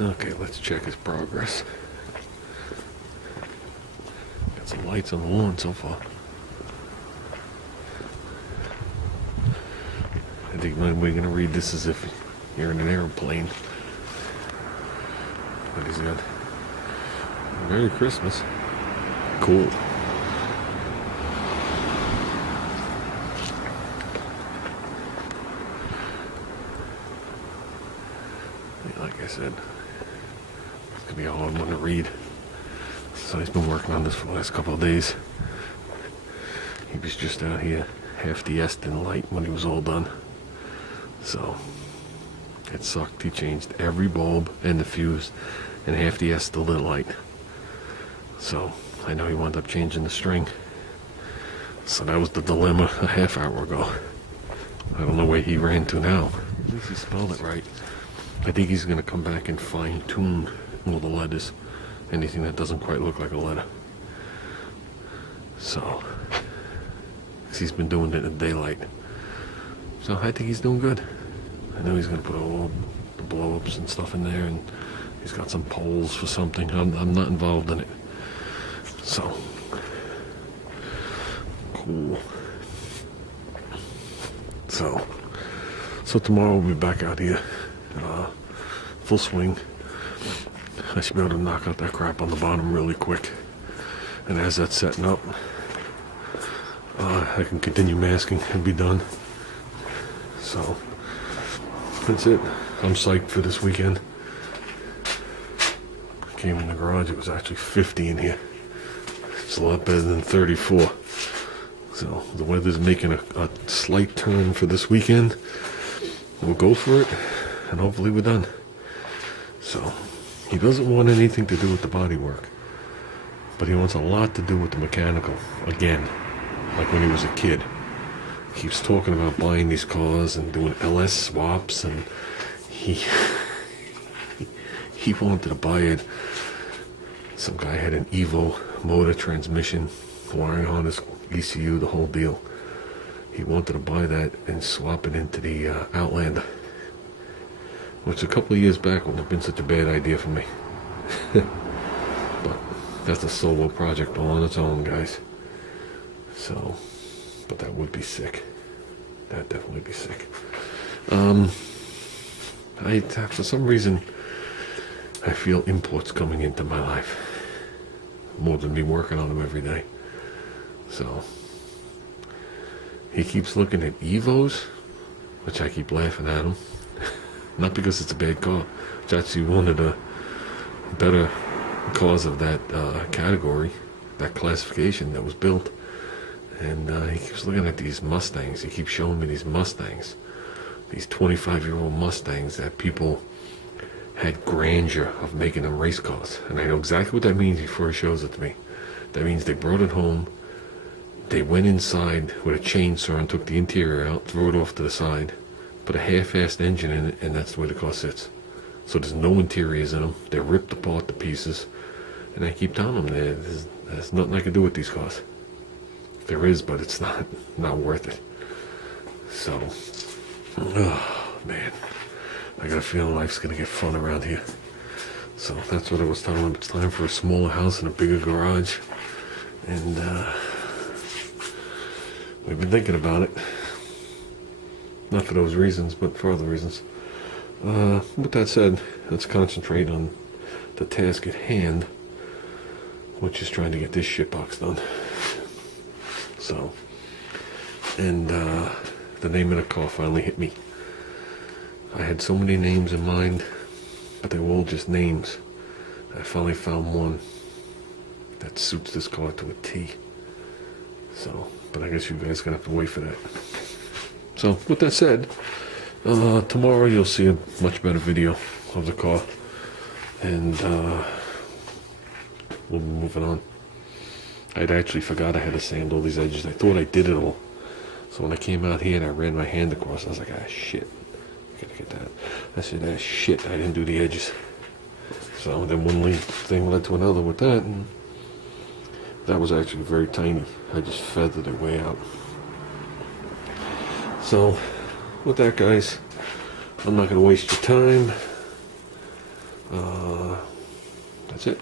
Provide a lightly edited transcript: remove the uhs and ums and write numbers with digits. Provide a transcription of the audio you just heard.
Okay, let's check his progress. Got some lights on the lawn so far. I think we're going to read this as if you're in an airplane. But he's got Merry Christmas. Cool. Like I said, it's going to be a hard one to read. So he's been working on this for the last couple of days. He was just out here half de-essed in light when he was all done. So it sucked. He changed every bulb and the fuse and half de-essed the lit light. So I know he wound up changing the string. So that was the dilemma a half hour ago. I don't know where he ran to now. At least he spelled it right. I think he's going to come back and fine-tune all the letters. Anything that doesn't quite look like a letter. So, 'cause he's been doing it in daylight. So I think he's doing good. I know he's going to put all the blow-ups and stuff in there, and he's got some poles for something. I'm not involved in it. So, cool. So tomorrow we'll be back out here, full swing. I should be able to knock out that crap on the bottom really quick. And as that's setting up, I can continue masking and be done. So, that's it. I'm psyched for this weekend. I came in the garage, it was actually 50 in here. It's a lot better than 34. So, the weather's making a slight turn for this weekend. We'll go for it, and hopefully we're done. So, he doesn't want anything to do with the body work, but he wants a lot to do with the mechanical, again, like when he was a kid. He keeps talking about buying these cars and doing LS swaps, and he wanted to buy it. Some guy had an Evo motor transmission, wiring harness, ECU, the whole deal. He wanted to buy that and swap it into the Outlander, which a couple of years back wouldn't have been such a bad idea for me. But that's a solo project all on its own, guys. So, but that would be sick. That'd definitely be sick. For some reason, I feel imports coming into my life more than me working on them every day. So, he keeps looking at Evos, which I keep laughing at him. Not because it's a bad car. It's actually one of the better cars of that category, that classification that was built. And he keeps looking at these Mustangs. He keeps showing me these Mustangs. These 25-year-old Mustangs that people had grandeur of making them race cars. And I know exactly what that means before he shows it to me. That means they brought it home. They went inside with a chainsaw and took the interior out, threw it off to the side, put a half-assed engine in it, and that's the way the car sits. So there's no interiors in them. They're ripped apart to pieces. And I keep telling them there's nothing I can do with these cars. There is, but it's not worth it. So, oh man, I got a feeling life's gonna get fun around here. So that's what I was telling him. It's time for a smaller house and a bigger garage. And we've been thinking about it. Not for those reasons, but for other reasons. With that said, let's concentrate on the task at hand, which is trying to get this shitbox done. So, and the name of the car finally hit me. I had so many names in mind, but they were all just names. I finally found one that suits this car to a T. So, but I guess you guys are gonna have to wait for that. So, with that said, tomorrow you'll see a much better video of the car, and we'll be moving on. I'd actually forgot I had to sand all these edges. I thought I did it all. So when I came out here and I ran my hand across, I was like, ah, shit. I gotta get that. I said, ah, shit, I didn't do the edges. So then one thing led to another with that, and that was actually very tiny. I just feathered it way out. So, with that, guys, I'm not going to waste your time. That's it.